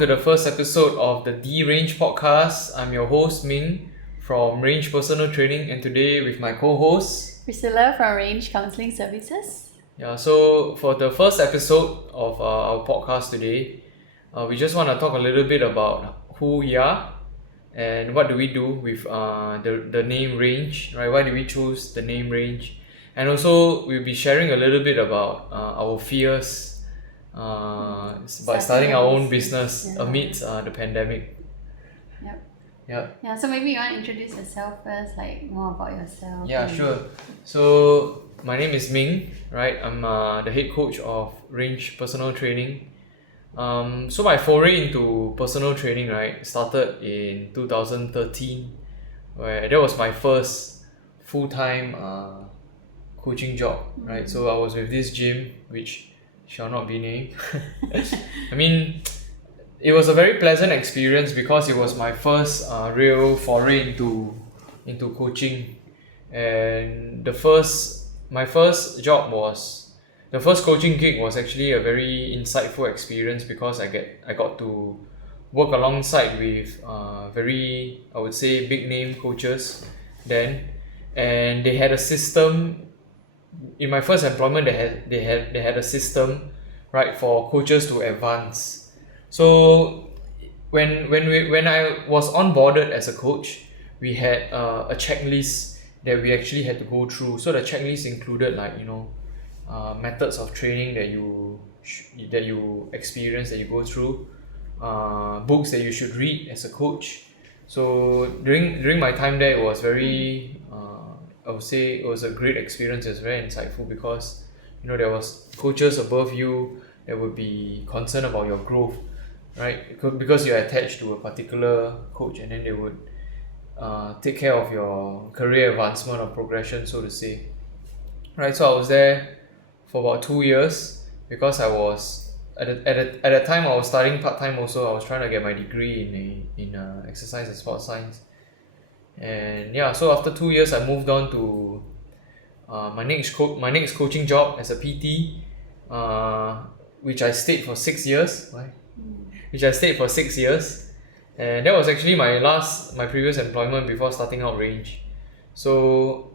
to the first episode of the D Range podcast. I'm your host Ming from Range Personal Training, and today with my co-host Priscilla from Range Counseling Services. So for the first episode of our podcast today, we just want to talk a little bit about who we are and what do we do with the name Range, right? Why do we choose the name Range? And also we'll be sharing a little bit about our fears by starting our own business amidst the pandemic. Yeah, so maybe you want to introduce yourself first, like more about yourself. Yeah, sure. So my name is Ming, right? I'm the head coach of Range Personal Training. So my foray into personal training, right, started in 2013, where that was my first full-time coaching job, right? So I was with this gym, which shall not be named. I mean, it was a very pleasant experience because it was my first real foray into coaching, and my first coaching gig was actually a very insightful experience because I got to work alongside with very, I would say, big name coaches then, and they had a system. In my first employment, they had a system, right, for coaches to advance. So when I was onboarded as a coach, we had a checklist that we actually had to go through. So the checklist included, like, methods of training that you experience, that you go through, books that you should read as a coach. So during my time there, it was very I would say it was a great experience. It was very insightful because there was coaches above you that would be concerned about your growth, right? Because you're attached to a particular coach, and then they would take care of your career advancement or progression, so to say, right? So I was there for about 2 years because I was at the time I was studying part-time. Also, I was trying to get my degree in exercise and sports science. And yeah, so after 2 years, I moved on to my next coaching job as a PT, which I stayed for 6 years. Why? Which I stayed for 6 years, and that was actually my previous employment before starting out Range. So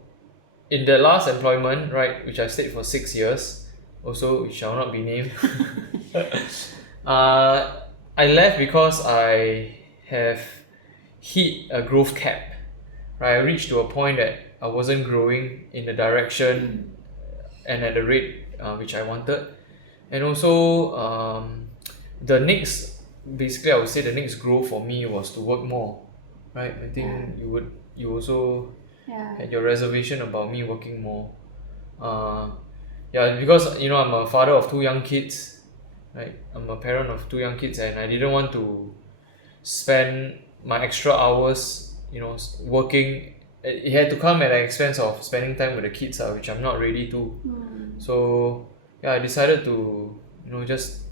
in the last employment, right, which I stayed for 6 years, also it shall not be named, I left because I have hit a growth cap. Right, I reached to a point that I wasn't growing in the direction and at the rate which I wanted, and also basically I would say the next growth for me was to work more, right? I think you also had your reservation about me working more. Because I'm a father of 2 young kids, right? I'm a parent of 2 young kids, and I didn't want to spend my extra hours working. It had to come at the expense of spending time with the kids, which I'm not ready to. So I decided to just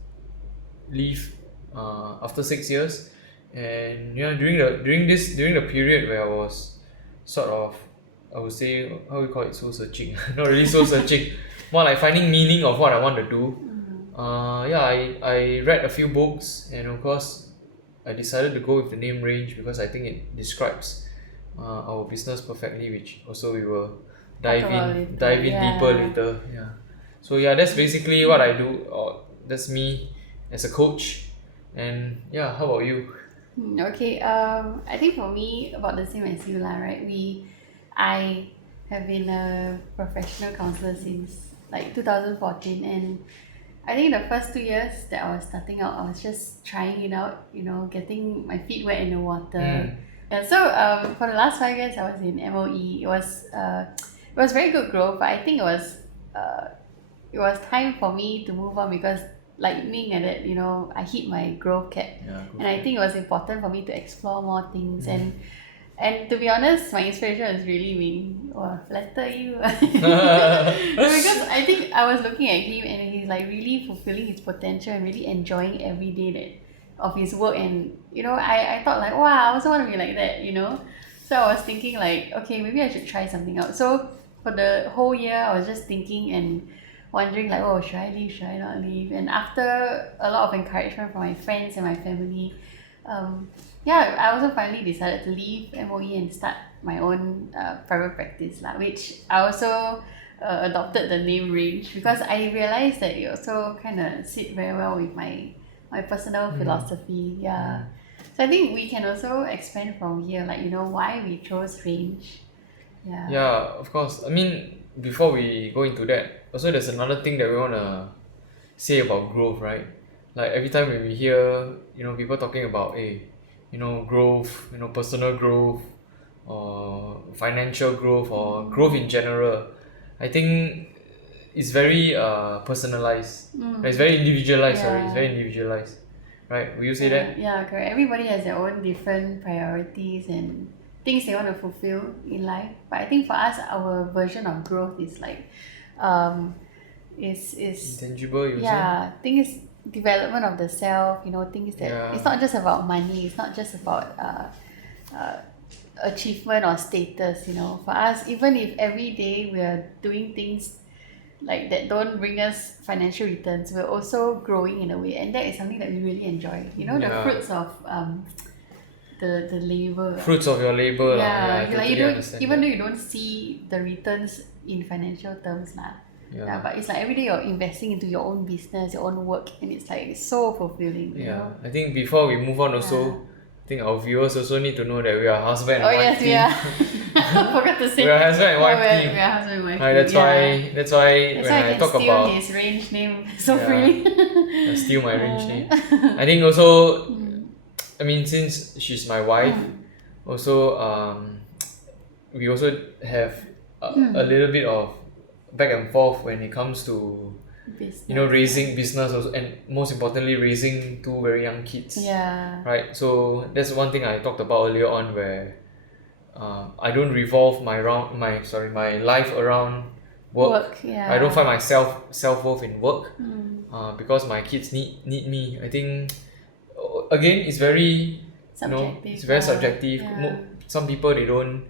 leave after 6 years. And during the period where I was sort of, I would say, how we call it, soul searching. Not really soul searching, more like finding meaning of what I want to do. I read a few books, and of course I decided to go with the name Range because I think it describes our business perfectly, which also we will dive in deeper later. So that's basically what I do, or that's me as a coach. And how about you? Okay, I think for me about the same as you lah, right? I have been a professional counselor since like 2014, and I think the first 2 years that I was starting out, I was just trying it out, getting my feet wet in the water. And so for the last 5 years, I was in MOE. It was very good growth, but I think it was time for me to move on because, like Ming and that, I hit my growth cap, and I think it was important for me to explore more things. And to be honest, my inspiration was really Ming. Oh, flatter you. Because I think I was looking at him, and he's like really fulfilling his potential and really enjoying every day of his work. And I thought like, wow, I also want to be like that. So I was thinking like, okay, maybe I should try something out. So for the whole year, I was just thinking and wondering like, oh, should I leave? Should I not leave? And after a lot of encouragement from my friends and my family, yeah, I also finally decided to leave MOE and start my own private practice lah, which I also adopted the name Range because I realized that it also kind of sit very well with my personal philosophy. Yeah. So I think we can also expand from here, like, why we chose Range. Yeah. Yeah, of course. I mean, before we go into that, also there's another thing that we want to say about growth, right? Like every time when we hear, people talking about, growth, personal growth, or financial growth, or growth in general, I think it's very personalized. It's very individualized. Sorry, it's very individualized, right? Will you say that? Yeah, correct. Everybody has their own different priorities and things they want to fulfill in life. But I think for us, our version of growth is like, is Intangible, you yeah, things development of the self. Things that it's not just about money. It's not just about achievement or status. For us, even if every day we are doing things like that don't bring us financial returns, we're also growing in a way, and that is something that we really enjoy. The fruits of the labor. Fruits of your labor. Yeah, I like you totally don't, understand even that. though you don't see the returns in financial terms lah. Yeah. But it's like every day you're investing into your own business, your own work, and it's like it's so fulfilling. Yeah, I think before we move on also, I think our viewers also need to know that we are husband and Oh wife yes, team. we are. Forgot to say. We are husband and wife team. We are husband and wife Right, team. that's why That's when why I I can talk steal about his range name so Yeah. freely. steal my range name. I think also, I mean, since she's my wife, also we also have a little bit of back and forth when it comes to Business. raising business also, and most importantly raising two very young kids. Yeah. Right, so that's one thing I talked about earlier on, where I don't revolve my life around work. Yeah. I don't find my self-worth in work, because my kids need me. I think again it's very Subjective. it's very subjective. Yeah. Some people, they don't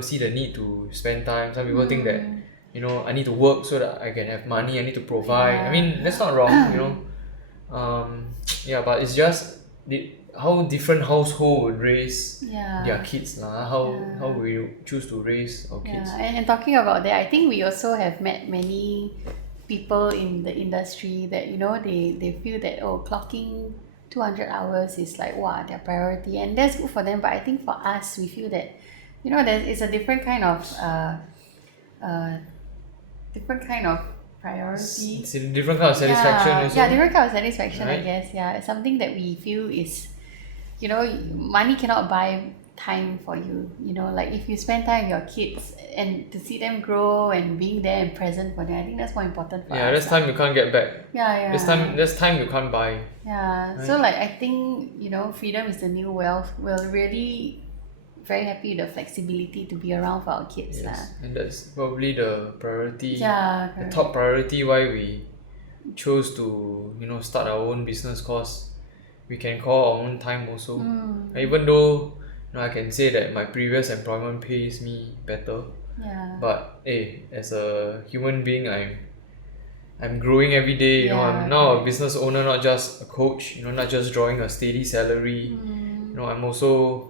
see the need to spend time. Some people think that I need to work so that I can have money, I need to provide. I mean, that's not wrong. But it's just how different household would raise their kids lah. How we choose to raise our kids. Yeah, and talking about that, I think we also have met many people in the industry that they feel that clocking 200 hours is like their priority, and that's good for them. But I think for us, we feel that it's a different kind of priority. It's a different kind of satisfaction also. Yeah, different kind of satisfaction, Right? I guess. Yeah, it's something that we feel is, money cannot buy time for you. Like if you spend time with your kids and to see them grow and being there and present for them, I think that's more important for us. That's time you can't get back. Yeah. That's time you can't buy. Yeah. Right. So like I think freedom is the new wealth. We're really very happy with the flexibility to be around for our kids. Yes, and that's probably the priority. Yeah. The top priority why we chose to start our own business, cause we can call our own time also. Even though I can say that my previous employment pays me better, but as a human being, I'm growing every day. I'm now a business owner, not just a coach. Not just drawing a steady salary. I'm also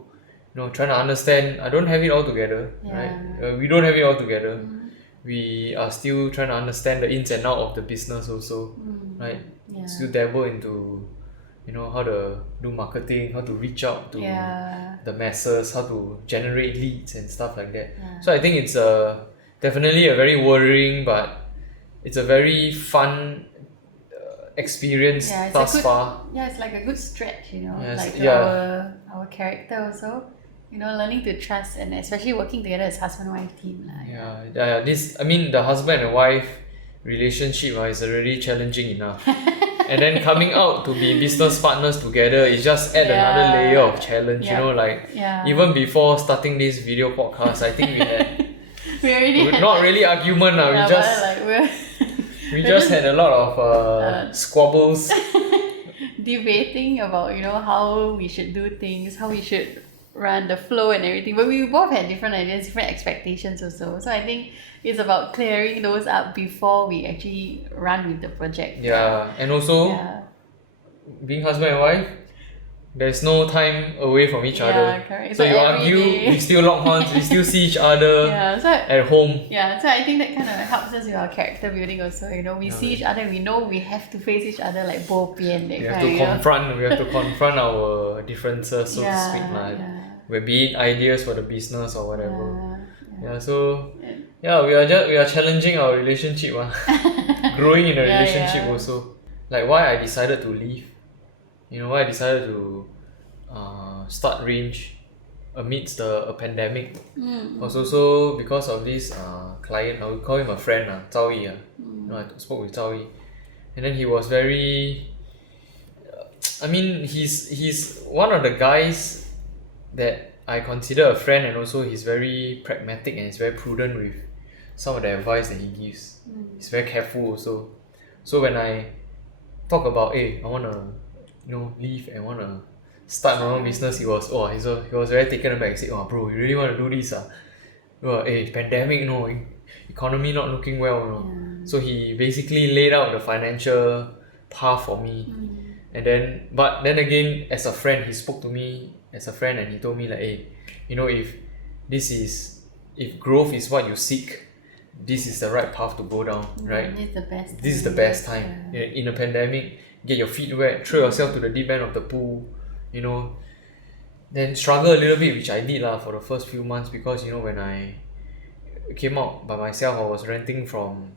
trying to understand. I don't have it all together, right? We don't have it all together. We are still trying to understand the ins and outs of the business also, right? Still dabble into how to do marketing, how to reach out to the masses, how to generate leads and stuff like that. So I think it's definitely a very worrying, but it's a very fun experience thus far. Yeah, it's like a good stretch, Yes, like our character also. Learning to trust, and especially working together as husband and wife team. The husband and wife relationship is already challenging enough. And then coming out to be business partners together is just add another layer of challenge. Even before starting this video podcast, I think we already had not really argument. We just had a lot of squabbles. debating about how we should do things, how we should run the flow and everything, but we both had different ideas, different expectations also. So I think it's about clearing those up before we actually run with the project. Yeah, and also Yeah. being husband and wife, there's no time away from each Yeah, other. correct. So So you every argue, day. we still lock horns, we still see each other Yeah, so at home. so I think that kind of helps us with our character building also. We Yeah. see each other, we know we have to face each other like bo pian. We have to confront our differences, so to speak. Like, we're being ideas for the business or whatever. Yeah, so we are challenging our relationship, growing in a relationship also. Like why I decided to leave. Why I decided to start range amidst a pandemic was also because of this client. I would call him a friend, Zhao Yi. I spoke with Zhao Yi, and then he was very. He's one of the guys that I consider a friend, and also he's very pragmatic and he's very prudent with some of the advice that he gives. He's very careful also. So when I talk about, hey, I wanna leave and wanna start my own business, he was very taken aback. He said, oh bro, you really wanna do this? Hey, pandemic, economy not looking well, So he basically laid out the financial path for me. And then again, as a friend, he spoke to me as a friend and he told me like, hey, if growth is what you seek, this is the right path to go down, right? This is the best time. In a pandemic, get your feet wet, throw yourself to the deep end of the pool, then struggle a little bit, which I did for the first few months, because when I came out by myself, I was renting from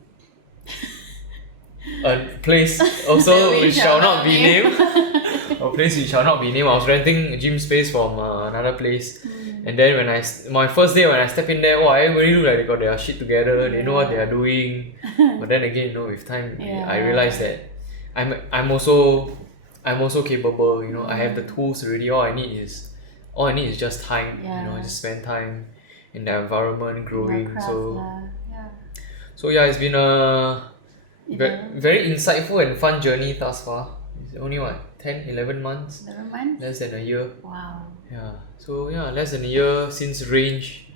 a place also which shall not be named. A place which shall not be named. I was renting a gym space from another place. And then my first day when I step in there, everybody look like they got their shit together, they know what they are doing. But then again, with time, I realized that I'm also capable. I have the tools already. All I need is just time. Just spend time in the environment, growing. So it's been a very insightful and fun journey thus far. It's only 10, 11 months? 11 months? Less than a year. Wow. Less than a year since range.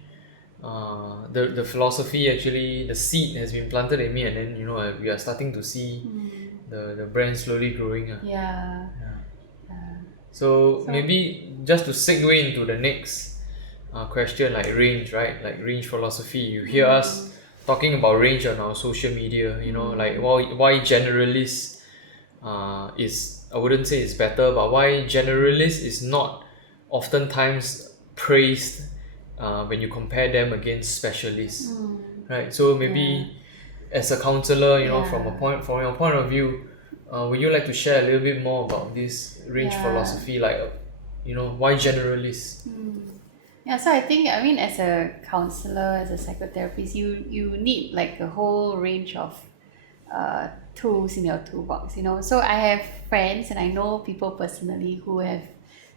The philosophy, actually, the seed has been planted in me, and then we are starting to see the brand slowly growing. So maybe just to segue into the next question, like range, right? Like range philosophy. You hear us talking about range on our social media, like why generalist I wouldn't say it's better, but why generalist is not oftentimes praised when you compare them against specialists, right? So maybe as a counselor, from your point of view, would you like to share a little bit more about this range philosophy, like why generalist? So I think, as a counselor, as a psychotherapist, you need like a whole range of tools in your toolbox, So I have friends and I know people personally who have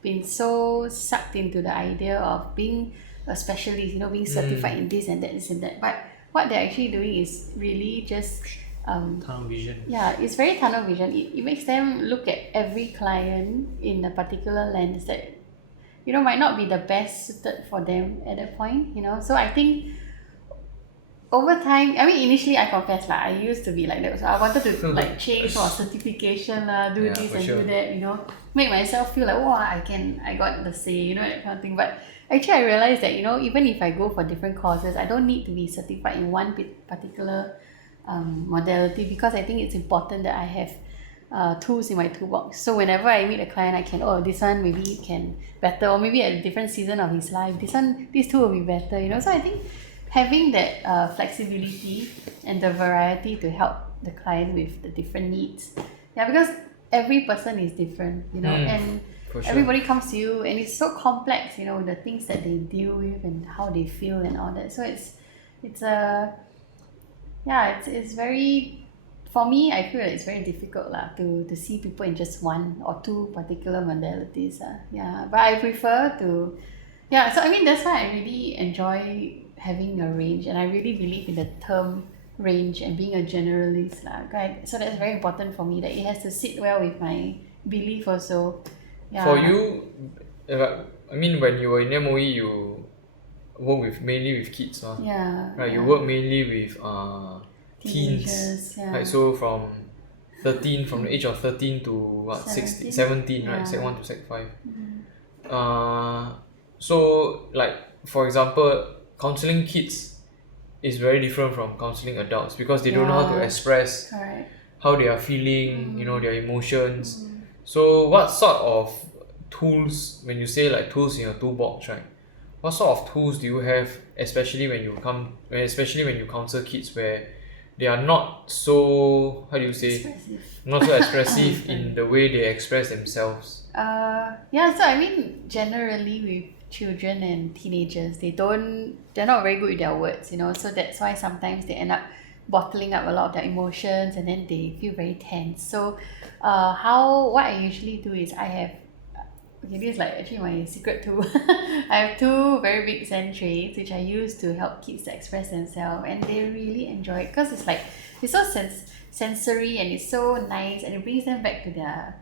been so sucked into the idea of being a specialist, being certified in this and that, this and that. But what they're actually doing is really just tunnel vision. It's very tunnel vision. It makes them look at every client in a particular lens that might not be the best suited for them at that point, So I think over time, initially I confess I used to be like that. So I wanted to like change for certification, do this and do that, make myself feel like, I got the say, that kind of thing. But actually I realized that, even if I go for different courses, I don't need to be certified in one particular modality, because I think it's important that I have tools in my toolbox. So whenever I meet a client, I can, this one maybe can better, or maybe at a different season of his life, this tool will be better, So I think having that flexibility and the variety to help the client with the different needs. Because every person is different, and everybody comes to you and it's so complex, the things that they deal with and how they feel and all that. So it's very, for me, I feel like it's very difficult to see people in just one or two particular modalities. But I prefer to, so that's why I really enjoy having a range, and I really believe in the term range and being a generalist. Right? So that's very important for me, that it has to sit well with my belief also. For you, I mean, when you were in MOE, you work with mainly with kids, Yeah. right? You Yeah. work mainly with teens, Teenagers. Yeah. right? So from from the age of 13 to what 16, 17. 17, right? Sec Yeah. 1 to Sec 5. Mm. So like for example, counseling kids is very different from counseling adults because they don't know how to Yeah. express Correct. how they are feeling, their emotions. Mm. So what sort of tools, when you say like tools in your toolbox, right? What sort of tools do you have, especially especially when you counsel kids where they are not so, how do you say, Expressive. not so expressive in Sorry. the way they express themselves? Yeah, so I mean, generally with children and teenagers, they're not very good with their words, so that's why sometimes they end up bottling up a lot of their emotions and then they feel very tense. So, what I usually do is okay, this is like actually my secret tool. I have two very big Zen trays which I use to help kids to express themselves, and they really enjoy it because it's so sensory and it's so nice, and it brings them back to their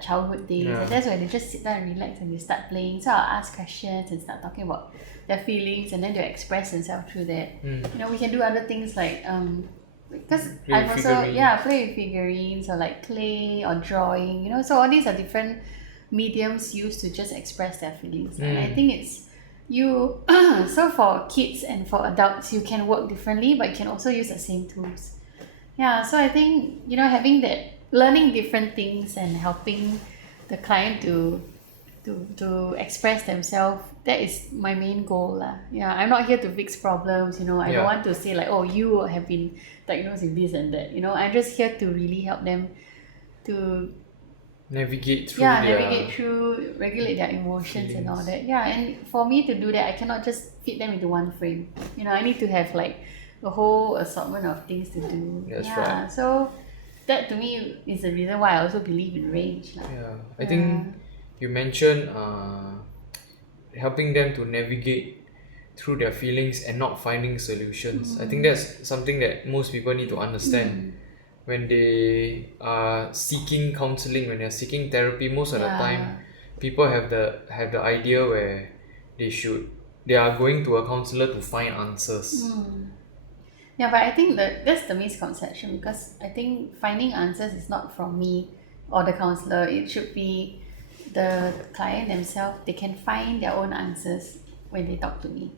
childhood days. Yeah. And that's when they just sit down and relax and they start playing. So I'll ask questions and start talking about their feelings, and then they'll express themselves through that. We can do other things like because Play I've with also figurines. play with figurines or like clay or drawing. So all these are different mediums used to just express their feelings. And I think it's you so for kids and for adults you can work differently, but you can also use the same tools. Yeah, so I think having that, learning different things and helping the client to express themselves, that is my main goal lah. Yeah, I'm not here to fix problems. I Yeah. don't want to say like, oh, you have been diagnosed with this and that. I'm just here to really help them to Navigate through their navigate through, regulate their emotions and all that. Yeah, and for me to do that, I cannot just fit them into one frame. I need to have like a whole assortment of things to do. That's yeah, right. so that to me is the reason why I also believe in range. Yeah, I think you mentioned helping them to navigate through their feelings and not finding solutions. I think that's something that most people need to understand when they are seeking counseling, when they're seeking therapy. Most of the time, people have the idea where they are going to a counselor to find answers. Yeah, but I think that's the misconception, because I think finding answers is not from me or the counselor. It should be the client themselves. They can find their own answers when they talk to me.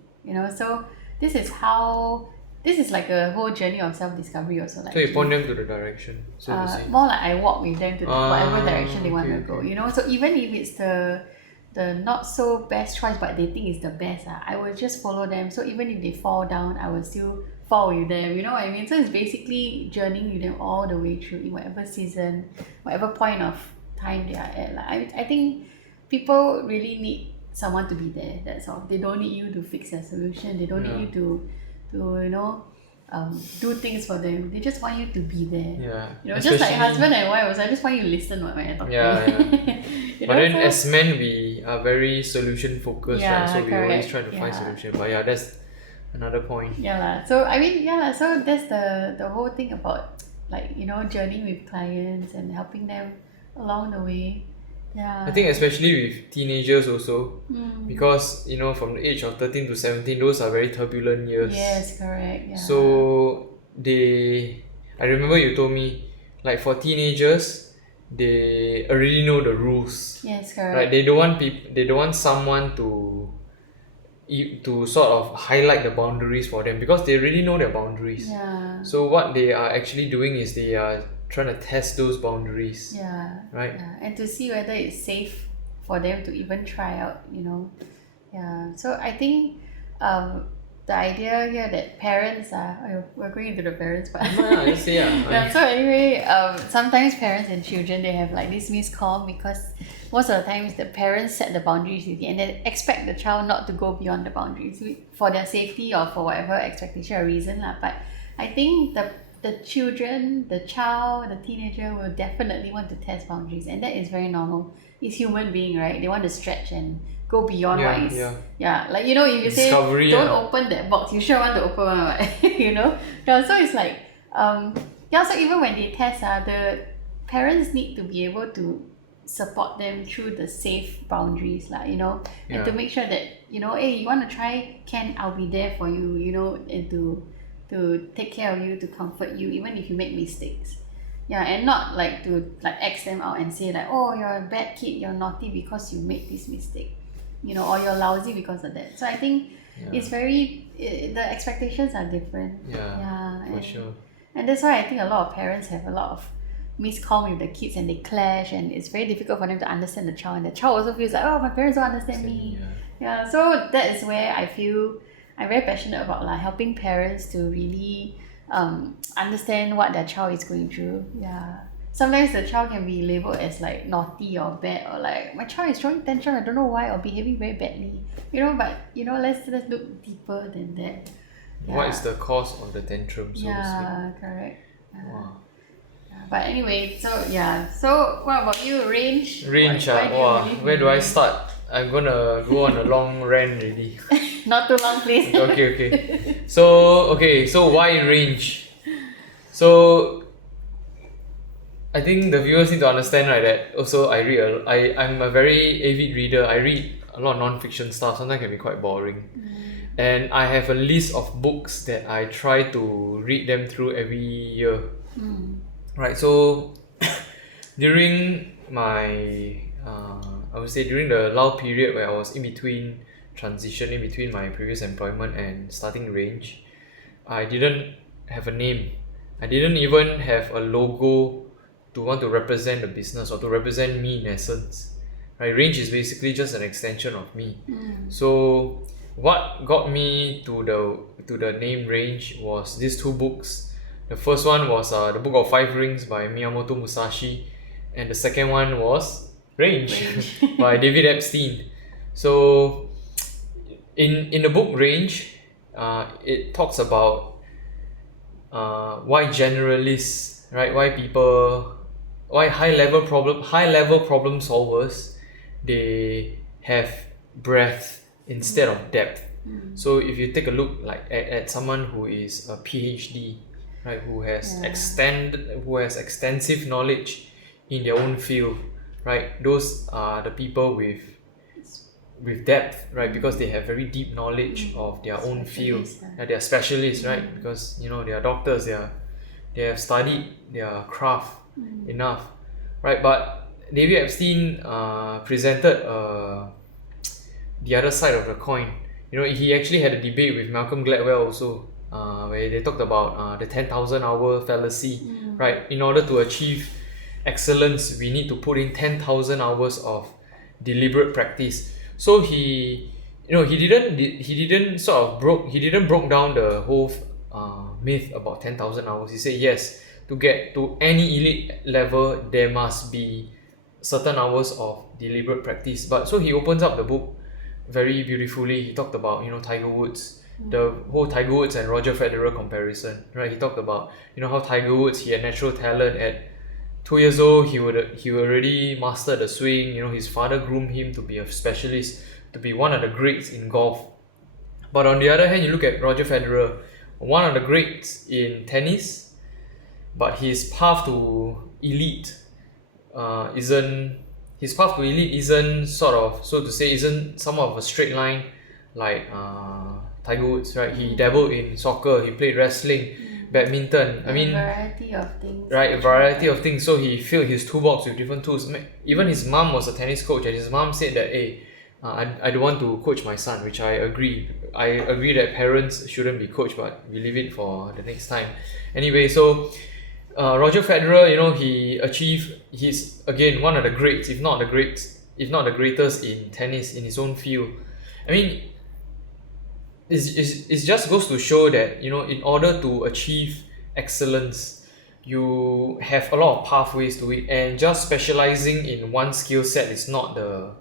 So this is like a whole journey of self-discovery also. Like, So you point them to the direction, so to say. more like I walk with them to whatever direction they want to okay. go. So even if it's the not so best choice but they think it's the best, I will just follow them. So even if they fall down, I will still fall with them. You know what I mean? So it's basically journeying with them all the way through in whatever season, whatever point of time they are at. Like I think people really need someone to be there. That's all. They don't need you to fix their solution. They don't need you to do things for them. They just want you to be there. Yeah. Just like husband and wife also, I just want you to listen when I talk to you. But then as men, we are very solution focused, right? So we always correct. try to find solution. But that's another point. So I mean, so that's the whole thing about like journeying with clients and helping them along the way. I think especially with teenagers also, because from the age of 13 to 17, those are very turbulent years. Yes, correct. Yeah. So I remember you told me, like for teenagers, they already know the rules. Yes, correct. Right? They don't want someone to sort of highlight the boundaries for them, because they already know their boundaries. Yeah. So what they are actually doing is they are trying to test those boundaries. Yeah. Right? Yeah. And to see whether it's safe for them to even try out, Yeah. So I think the idea here that parents we're going into the parents part. So anyway, sometimes parents and children, they have like this miscall, because most of the times the parents set the boundaries with you and then expect the child not to go beyond the boundaries for their safety or for whatever expectation or reason lah. But I think the children, the child, the teenager will definitely want to test boundaries, and that is very normal. It's human being, right? They want to stretch and go beyond what is like if you say don't open that box, you sure want to open one, right? So it's like so even when they test, the parents need to be able to support them through the safe boundaries, like, and Yeah. to make sure that, hey, you want to try, I'll be there for you, and to take care of you, to comfort you, even if you make mistakes. Yeah, and not like to like X them out and say like, oh, you're a bad kid, you're naughty because you made this mistake, or you're lousy because of that. So I think it's the expectations are different. Yeah, for and, sure. and that's why I think a lot of parents have a lot of miscomm with the kids, and they clash, and it's very difficult for them to understand the child, and the child also feels like, oh, my parents don't understand me. Yeah, so that is where I feel I'm very passionate about, like, helping parents to really understand what their child is going through. Yeah, sometimes the child can be labeled as like naughty or bad, or like, my child is throwing tantrum, I don't know why, or behaving very badly, but let's look deeper than that. What is the cause of the tantrum, so to Yeah, correct. Wow. But anyway, so what about you, range? Range, Why do you believe where in do I range? start? I'm gonna go on a long rant already. Not too long, please. Okay. So why range? So I think the viewers need to understand, right, that also I'm a very avid reader. I read a lot of non-fiction stuff. Sometimes can be quite boring. And I have a list of books that I try to read them through every year. Right, so during my I would say during the lull period where I was transitioning between my previous employment and starting range, I didn't have a name. I didn't even have a logo to want to represent the business or to represent me in essence. Right, range is basically just an extension of me. So what got me to the name range was these two books. The first one was the Book of Five Rings by Miyamoto Musashi, and the second one was Range by David Epstein. So in the book Range, it talks about why generalists, right? Why high level problem solvers, they have breadth instead of depth. So if you take a look like at someone who is a PhD, right, who has extensive knowledge in their own field, right? Those are the people with depth, right? Because they have very deep knowledge of their own field. They are specialists, right? Because they are doctors, they have studied their craft enough, right? But David Epstein presented the other side of the coin. He actually had a debate with Malcolm Gladwell also, where they talked about the 10,000 hour fallacy, right? In order to achieve excellence, we need to put in 10,000 hours of deliberate practice. So he didn't broke down the whole myth about 10,000 hours. He said yes, to get to any elite level, there must be certain hours of deliberate practice. But so he opens up the book very beautifully. He talked about Tiger Woods, the whole Tiger Woods and Roger Federer comparison, right? He talked about how Tiger Woods, he had natural talent. At 2 years old, he already mastered the swing. His father groomed him to be a specialist, to be one of the greats in golf. But on the other hand, you look at Roger Federer, one of the greats in tennis, but his path to elite isn't sort of, so to say, isn't somewhat of a straight line like Tiger Woods, right? He dabbled in soccer, he played wrestling, badminton. A variety of things. Right, a variety of things. So he filled his toolbox with different tools. Even his mom was a tennis coach, and his mom said that, hey, I don't want to coach my son, which I agree. I agree that parents shouldn't be coached, but we leave it for the next time. Anyway, so Roger Federer, he achieved, he's again one of the greats, if not the greatest in tennis in his own field. I mean, it just goes to show that in order to achieve excellence, you have a lot of pathways to it, and just specializing in one skill set is not the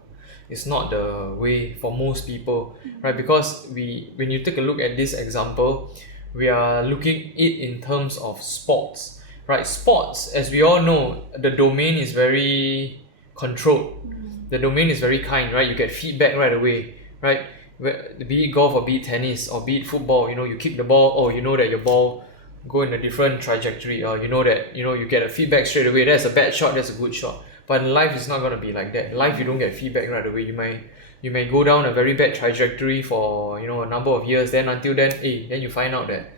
way for most people, right? Because when you take a look at this example, we are looking it in terms of sports, right? Sports, as we all know, the domain is very controlled. The domain is very kind, right? You get feedback right away, right? Be it golf or be it tennis or be it football, you kick the ball, that your ball go in a different trajectory, or that you get a feedback straight away. That's a bad shot, that's a good shot. But in life it's not going to be like that. In life you don't get feedback right away. You may go down a very bad trajectory for a number of years, then until then then you find out that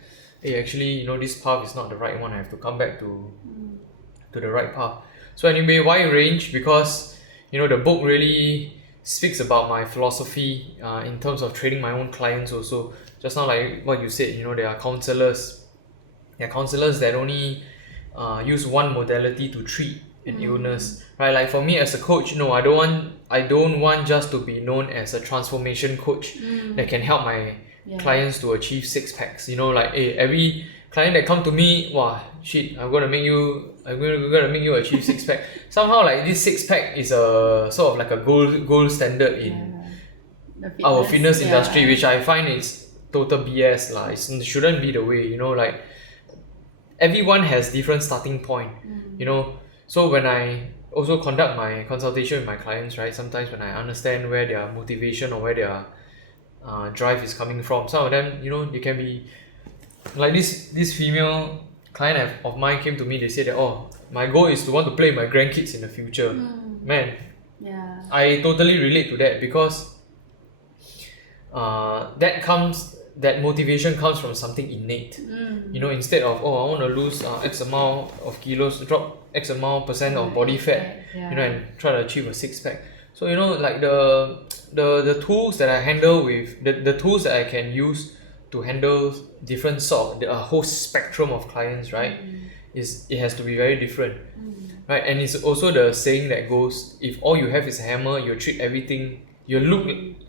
actually this path is not the right one. I have to come back to the right path. So anyway, why range? Because the book really speaks about my philosophy in terms of training my own clients also. Just now, like what you said, there are counselors. There are counselors that only use one modality to treat an illness, right? Like for me as a coach, no, I don't want just to be known as a transformation coach that can help my clients to achieve six packs. Every client that come to me, wow, shit, I'm gonna make you achieve six pack. Somehow like this six pack is a sort of like a gold standard in our fitness industry, which I find is total BS lah. It shouldn't be the way. Like everyone has different starting point. So when I also conduct my consultation with my clients, right, sometimes when I understand where their motivation or where their drive is coming from, some of them, they can be like this female client of mine came to me. They said that, oh, my goal is to want to play with my grandkids in the future. Man, I totally relate to that, because that motivation comes from something innate. Instead of, oh, I want to lose X amount of kilos, drop X amount percent of body fat, and try to achieve a six pack. So like the tools that I handle with the tools that I can use to handle different sort of a whole spectrum of clients, right, it has to be very different, right? And it's also the saying that goes, if all you have is a hammer, you'll treat everything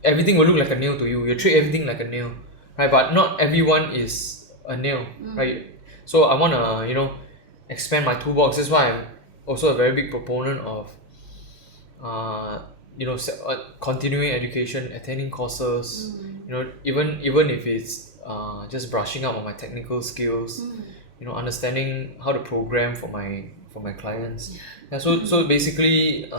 everything will look like a nail to you. You treat everything like a nail, right? But not everyone is a nail, right? So I want to expand my toolbox. That's why I'm also a very big proponent of continuing education, attending courses, even if it's just brushing up on my technical skills, understanding how to program for my clients. So basically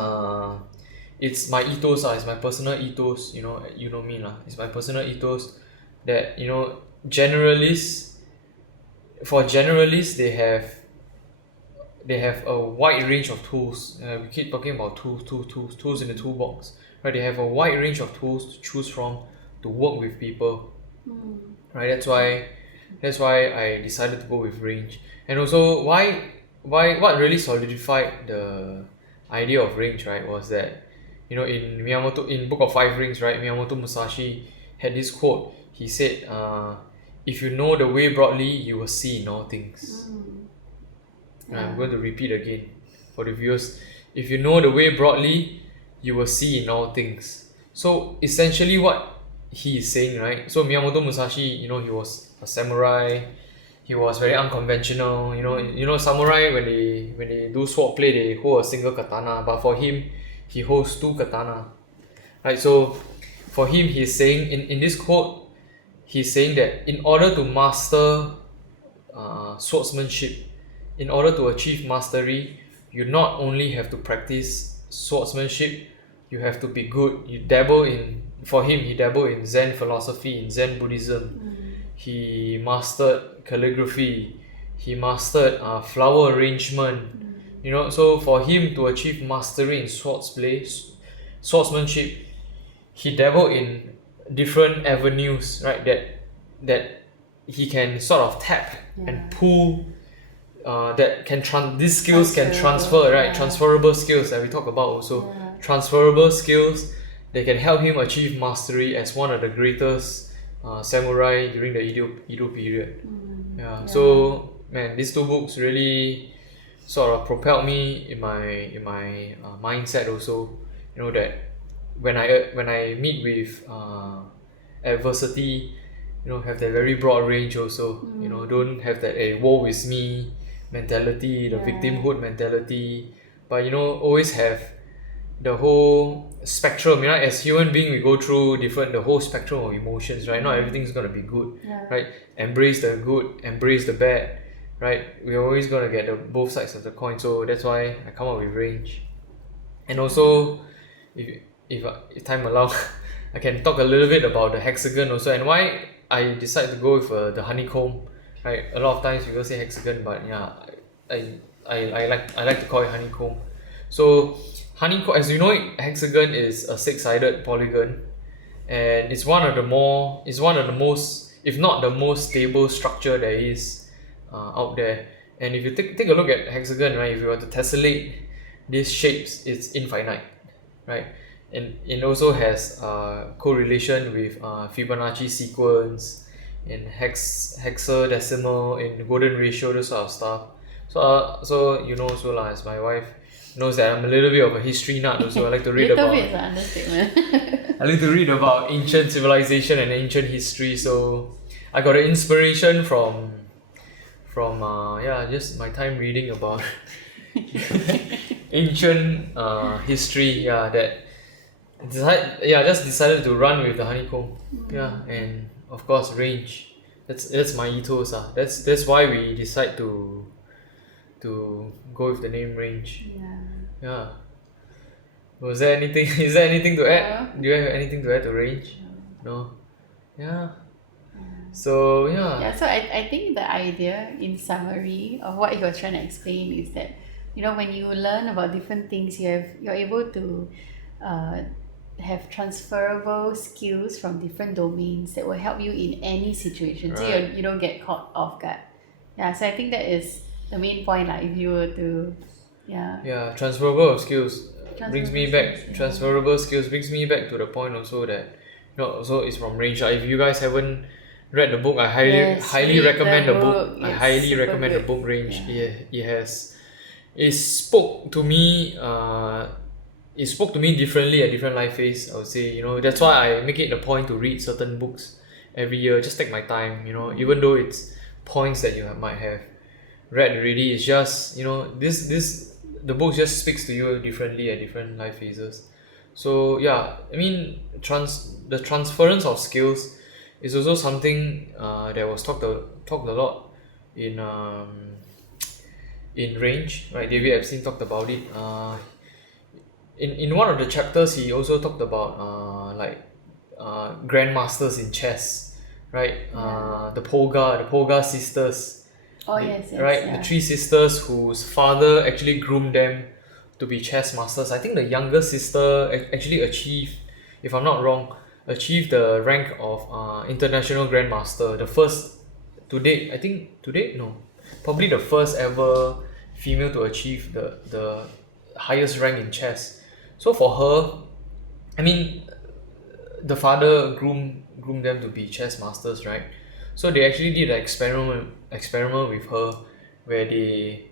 it's my ethos, it's my personal ethos, you know me lah. It's my personal ethos that generalists they have a wide range of tools. We keep talking about tools in the toolbox, right? They have a wide range of tools to choose from to work with people, right? That's why I decided to go with range. And also what really solidified the idea of range, right, was that in Book of Five Rings, right, Miyamoto Musashi had this quote. He said, if you know the way broadly, you will see in all things. I'm going to repeat again for the viewers. If you know the way broadly, you will see in all things. So essentially what he is saying, right? So Miyamoto Musashi, he was a samurai. He was very unconventional. Samurai, when they do sword play, they hold a single katana. But for him, he holds two katana. Right? So for him, he's saying in this quote, he's saying that in order to master swordsmanship, in order to achieve mastery, you not only have to practice swordsmanship, you have to be good. He dabbled in Zen philosophy, in Zen Buddhism. He mastered calligraphy. He mastered flower arrangement. So for him to achieve mastery in swordsmanship, he dabbled in different avenues, right? That he can sort of tap and pull. These skills can transfer, right? Transferable skills that we talk about also. Transferable skills, they can help him achieve mastery as one of the greatest samurai during the Edo period. So man, these two books really sort of propelled me in my mindset also. That when I meet with adversity, have that very broad range also. Don't have that woe is me mentality, the victimhood mentality, but always have the whole spectrum. As human being, we go through the whole spectrum of emotions, right? Not everything's gonna be good, right? Embrace the good, embrace the bad, right? We're always gonna get both sides of the coin. So that's why I come up with range. And also, if time allows, I can talk a little bit about the hexagon also, and why I decided to go with the honeycomb. Right, a lot of times people say hexagon, but I like to call it honeycomb. So honeycomb, as you know, hexagon is a six-sided polygon, and it's one of the most, if not the most stable structure there is out there. And if you take a look at hexagon, right, if you were to tessellate these shapes, it's infinite, right? And it also has correlation with Fibonacci sequence and hexadecimal and golden ratio, those sort of stuff. So you know also lah, as my wife knows that I'm a little bit of a history nut also. I like to read Little about bit is an understatement. I like to read about ancient civilization and ancient history. So I got an inspiration from just my time reading about ancient history. Just decided to run with the honeycomb. And of course range. That's my ethos. That's why we decide to go with the name range. Yeah. Was there anything? Is there anything to add? Do you have anything to add to range? No. Yeah. So yeah. So I think the idea in summary of what he was trying to explain is that, you know, when you learn about different things, you're able to have transferable skills from different domains that will help you in any situation. So Right. you don't get caught off guard. So I think that is the main point, like if you were to Transferable of skills brings me back. Transferable skills, Transferable skills brings me back to the point also that, you know, also it's from range. If you guys haven't read the book, I highly read recommend the the book. book. I It's highly super recommend good. the book range. It spoke to me. It spoke to me differently at different life phase. I would say, you know, that's why I make it a point to read certain books every year. Just take my time, you know, even though it's points that might have read already. It's just, you know, the book just speaks to you differently at different life phases. So yeah, I mean, the transference of skills is also something that was talked a lot in range, right? David Epstein talked about it. In one of the chapters, he also talked about grandmasters in chess, right? The Polgar sisters. The three sisters whose father actually groomed them to be chess masters. I think the younger sister actually achieved, if I'm not wrong, achieved the rank of international grandmaster. The first to date, I think to date, no, probably the first ever female to achieve the highest rank in chess. So for her, I mean, the father groomed them to be chess masters, right? So they actually did an experiment with her, where they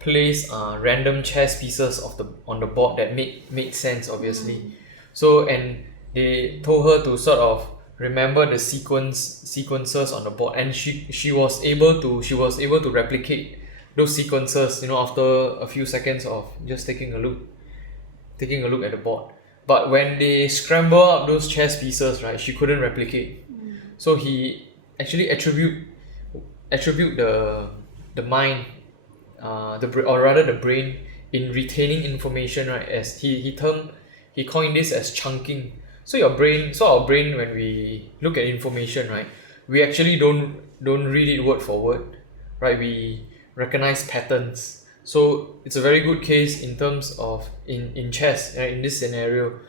placed random chess pieces on the board that made sense, obviously. So, and they told her to sort of remember the sequences on the board, and she was able to replicate those sequences, you know, after a few seconds of just taking a look at the board. But when they scramble up those chess pieces, right, she couldn't replicate. So he actually attribute the mind, the brain in retaining information, right? As he coined this as chunking. So our brain, when we look at information, right, we actually don't read it word for word, right? We recognize patterns. So it's a very good case in terms of in chess, right, in this scenario,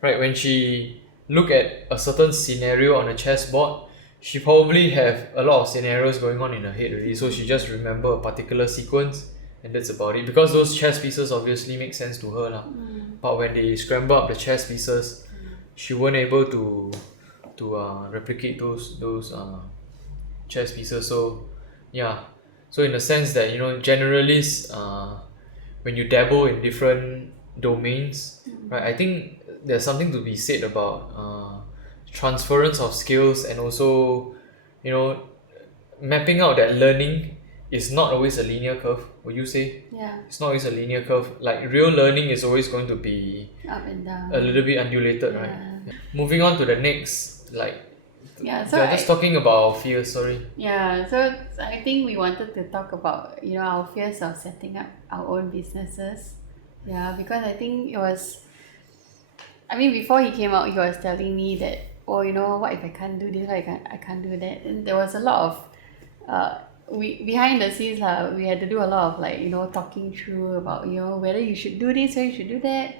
right? When she look at a certain scenario on a chessboard, she probably have a lot of scenarios going on in her head already. So she just remember a particular sequence, and that's about it. Because those chess pieces obviously make sense to her lah. But when they scramble up the chess pieces, she weren't able to replicate those chess pieces. So yeah. So in the sense that, you know, generalists, when you dabble in different domains, right, I think there's something to be said about transference of skills, and also, you know, mapping out that learning is not always a linear curve. Would you say? It's not always a linear curve. Like real learning is always going to be Up and down. a little bit undulated, right? Moving on to the next, So they're just talking about fears. Sorry. So I think we wanted to talk about, you know, our fears of setting up our own businesses. Because I think before he came out, he was telling me that, oh, you know, what if I can't do this, I can't do that, and there was a lot of we behind the scenes we had to do a lot of like talking through about whether you should do this or you should do that.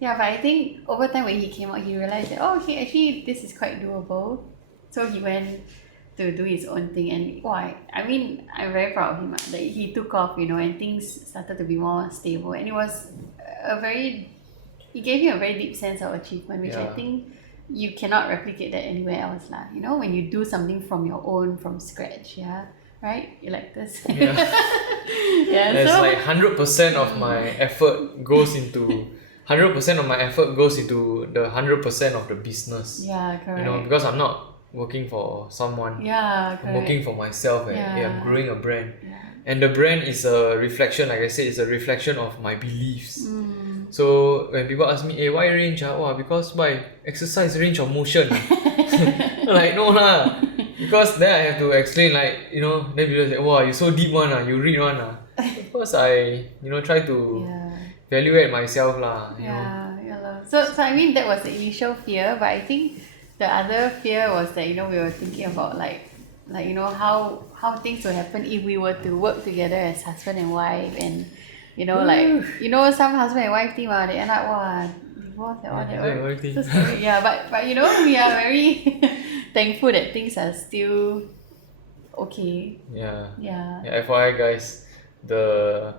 Yeah, but I think over time when he came out, he realized that okay, actually this is quite doable. So he went to do his own thing, and why? I mean, I'm very proud of him. That he took off, and things started to be more stable, and it was it gave him a very deep sense of achievement, which I think you cannot replicate that anywhere else lah. When you do something from your own, from scratch, right? You like this? Yeah. It's like 100% of my effort goes into 100% of my effort goes into the 100% of the business. Yeah, correct. Because I'm not working for someone. Yeah, correct. I'm working for myself. I'm growing a brand. Yeah. And the brand is a reflection, like I said, it's a reflection of my beliefs. So when people ask me, why range? Because why? Exercise, range of motion. Like, no lah. Because then I have to explain, like, then people say, wow, you so deep one, you read one. Because I, try to evaluate myself lah. Yeah. So I mean, that was the initial fear, but I think the other fear was that, we were thinking about like how things would happen if we were to work together as husband and wife, and some husband and wife team they end up divorce and all that. So scary. Yeah, but we are very thankful that things are still okay. Yeah. Yeah. FYI guys, the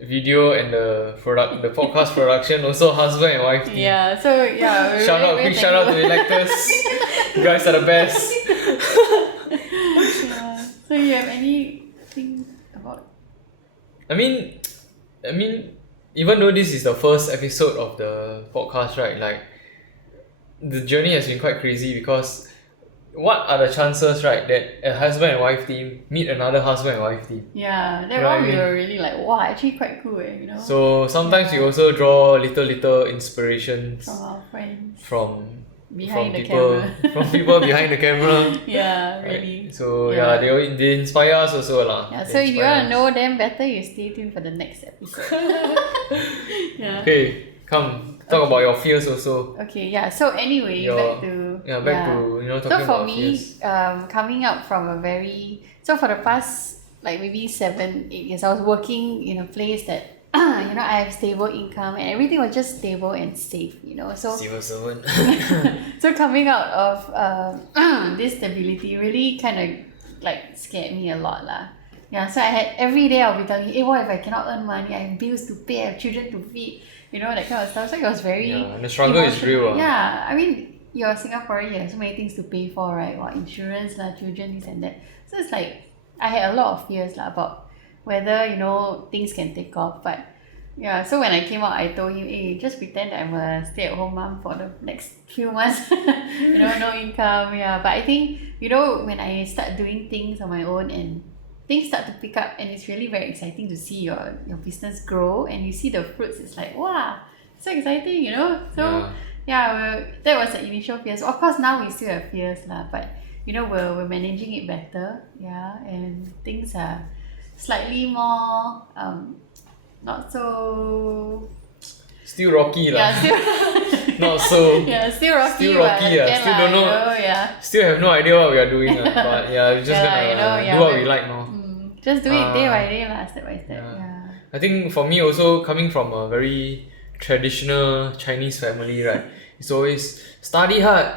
video and the podcast production also husband and wife team. Yeah, so yeah. Big shout out to electors. You guys are the best. So you have anything about? I mean, even though this is the first episode of the podcast, right? Like, the journey has been quite crazy because what are the chances, right, that a husband and wife team meet another husband and wife team? Yeah, that one we were really like, wow, actually quite cool, So sometimes we also draw little inspirations from our friends, from behind the people, camera, from people behind the camera. Yeah, really. Right? So they inspire us also lah. Yeah, so if you want to know them better, you stay tuned for the next episode. Yeah. Okay, come talk about your fears also. Okay, yeah. So anyway, back to talking so for about me, fears. coming up from for the past like maybe 7-8 years, I was working in a place that I have stable income and everything was just stable and safe. So Civil servant. so coming out of this stability really kind of like scared me a lot lah. Yeah, so I had every day I'll be telling, what if I cannot earn money? I have bills to pay, I have children to feed, that kind of stuff. So it was very and the struggle is real. Yeah, I mean, you're Singaporean, you have so many things to pay for, right? Insurance lah, children, this and that. So it's like I had a lot of fears lah about whether things can take off. But yeah, so when I came out, I told him, just pretend that I'm a stay-at-home mom for the next few months. No income. Yeah, but I think when I start doing things on my own and things start to pick up, and it's really very exciting to see your business grow and you see the fruits. It's like, wow, so exciting, So that was the initial fears. Of course, now we still have fears lah, but we're managing it better. Yeah, and things are slightly more not so. Still rocky lah. Yeah, still. Not so. Yeah, still rocky. Still rocky lah. Still don't know. Still have no idea what we are doing lah. But we're just gonna do what we like now. Just do it day by day lah, step by step. Yeah. I think for me also, coming from a very traditional Chinese family, right? It's always study hard,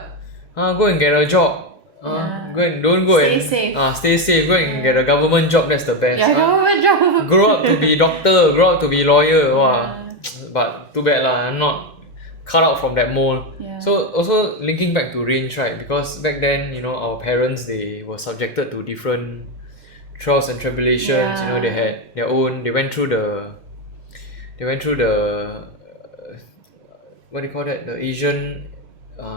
go and get a job. Stay safe. Go and get a government job. That's the best. Yeah, government job. Grow up to be doctor. Grow up to be lawyer. Wow. But too bad lah. I'm not cut out from that mold. Yeah. So also linking back to range, right? Because back then, our parents, they were subjected to different trials and tribulations. Yeah. They had their own. They went through the what do you call that? The Asian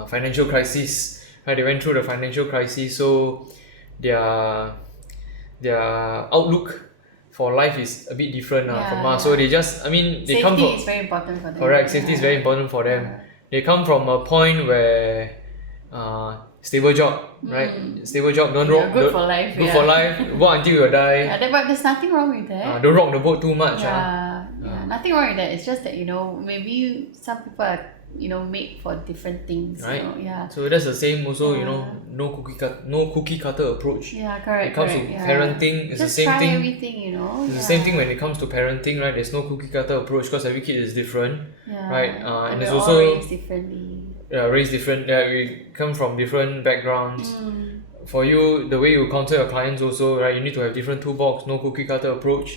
financial crisis. Right, they went through the financial crisis, so their outlook for life is a bit different from us. So they just, they safety come from. Safety is very important for them. Correct, safety is very important for them. Yeah. They come from a point where stable job, right? Stable job, don't rock. Good for life. Good for life. Work until you die. Yeah, but there's nothing wrong with that. Don't rock the boat too much. Nothing wrong with that. It's just that maybe some people are made for different things. Right. Yeah. So that's the same also, Yeah. no cookie cutter approach. Yeah, When correct. it comes correct, to yeah. parenting, it's Just the same try thing. everything. It's the same thing when it comes to parenting, right? There's no cookie cutter approach because every kid is different, Yeah. right? And And we're there's all also raised differently. raised different. Yeah, we come from different backgrounds. Mm. For you, the way you counsel your clients also, right? You need to have different toolbox, no cookie cutter approach.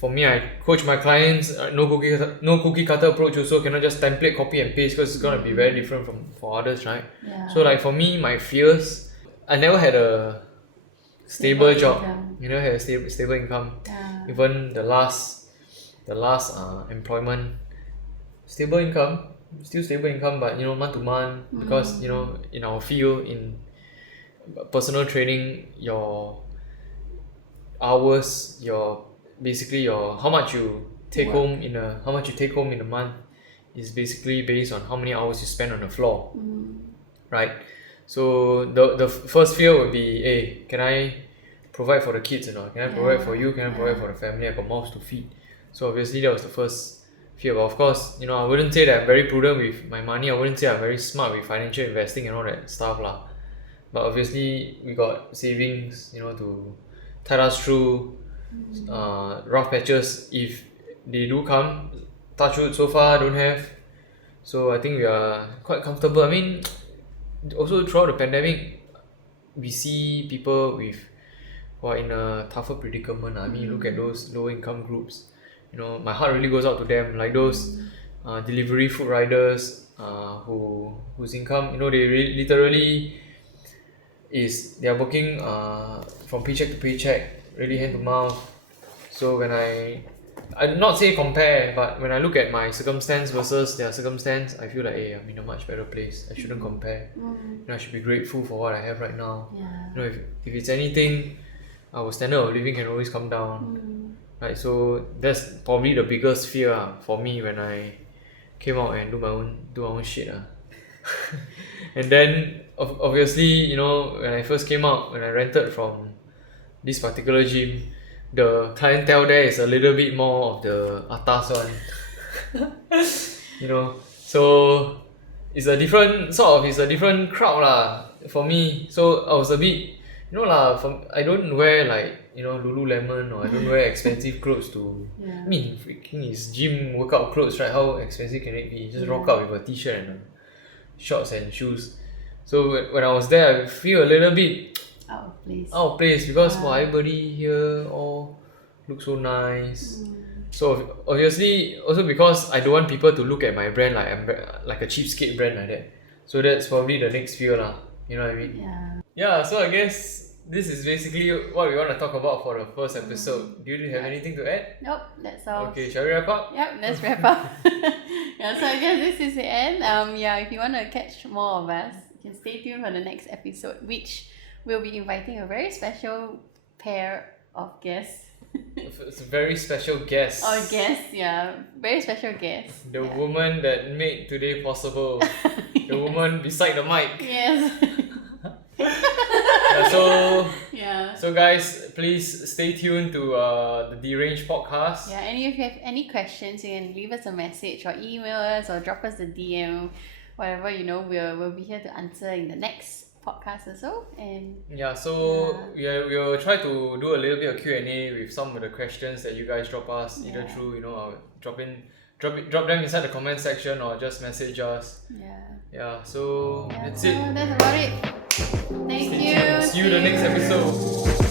For me, I coach my clients, no cookie cutter approach also, cannot just template, copy and paste because it's gonna be very different from for others, right? Yeah. So like for me, my fears, I never had a stable job. income. You know, had a stable income. Yeah. Even the last employment, stable income, still stable income, but month to month, because in our field, in personal training, your hours, basically your how much you take home in a month is basically based on how many hours you spend on the floor, right? So the first fear would be, hey, can I provide for the kids or not? Can I provide for you? Can I provide for the family? I got mouths to feed. So obviously that was the first fear. But of course, I wouldn't say that I'm very prudent with my money. I wouldn't say I'm very smart with financial investing and all that stuff lah. But obviously we got savings, to tide us through rough patches if they do come. Touch wood, so far don't have. So I think we are quite comfortable. I mean, also throughout the pandemic, we see people who are in a tougher predicament. I mean, look at those low income groups. My heart really goes out to them, like those delivery food riders whose income, they literally they are working from paycheck to paycheck, really hand to mouth. So when I do not say compare, but when I look at my circumstance versus their circumstance, I feel like, hey, I'm in a much better place. I shouldn't compare. I should be grateful for what I have right now. Yeah. If it's anything, our standard of living can always come down. Right, so that's probably the biggest fear for me when I came out and do my own shit. And then obviously, when I first came out, when I rented from this particular gym, the clientele there is a little bit more of the atas one. So it's a different crowd lah for me. So I was a bit, I don't wear like Lululemon, or I don't wear expensive clothes to. Yeah. I mean, freaking is gym workout clothes, right? How expensive can it be? Just rock out with a t-shirt and shorts and shoes. So when I was there, I feel a little bit Out of place. because everybody here all look so nice. So obviously also because I don't want people to look at my brand like I'm like a cheapskate brand like that. So that's probably the next fear lah. You know what I mean? Yeah. Yeah, so I guess this is basically what we want to talk about for the first episode. Do you have anything to add? Nope, that's all. Okay, shall we wrap up? Yep, let's wrap up. So I guess this is the end. If you want to catch more of us, you can stay tuned for the next episode, which we'll be inviting a very special pair of guests. It's a very special guest. Guest, yeah. Very special guest. The woman that made today possible. The woman beside the mic. Yes. So guys, please stay tuned to the Deranged podcast. Yeah, and if you have any questions, you can leave us a message or email us or drop us a DM, whatever, we'll be here to answer in the next podcast or so. And we'll try to do a little bit of Q&A with some of the questions that you guys drop us, either through drop them inside the comment section or just message us. That's it. That's about it. Thank you. See you in the next episode.